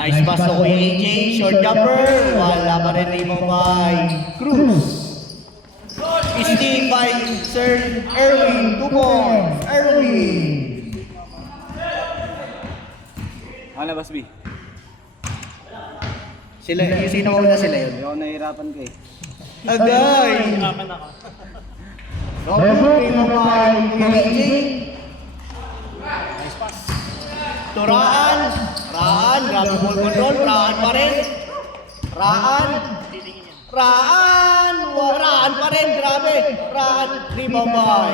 Nice pass to Kuya AJ, short jumper. Wala pa rin rebound by Cruz. Steal by Sir Erwin. 2 points. Erwin. Ano ba, B? Sila, yung sino muna sila yun? Hindi ako nahihirapan ko eh. Agay! Robert, rebound by Kuya AJ. To Raan. Raan, grabe ball control. Raan pa rin. Raan. Raan pa rin, grabe. Raan, rebound by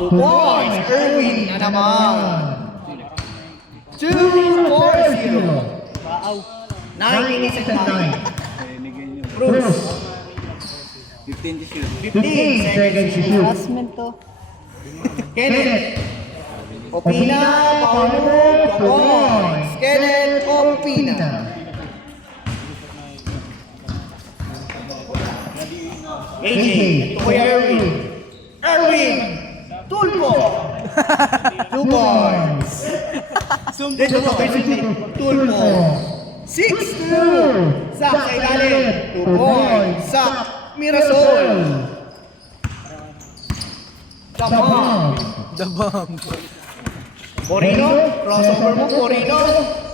2 points. Erwin na naman. 2-4-0. 9 minutes and 9. Cruz. 15 to shoot. 15 seconds to shoot. Harassment to. Kenneth. Opina, Paulo, points. Kenneth Opina. AJ, ito Kuya Erwin. Erwin, Tulpo. 2 points. Dito po, Tulpo. 6-2. Sak sa ilalim. 2 points. Sak, Mirasol. Dabang. Moreno, crossover mo, Moreno.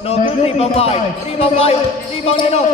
No good, rebound by. Rebound nino.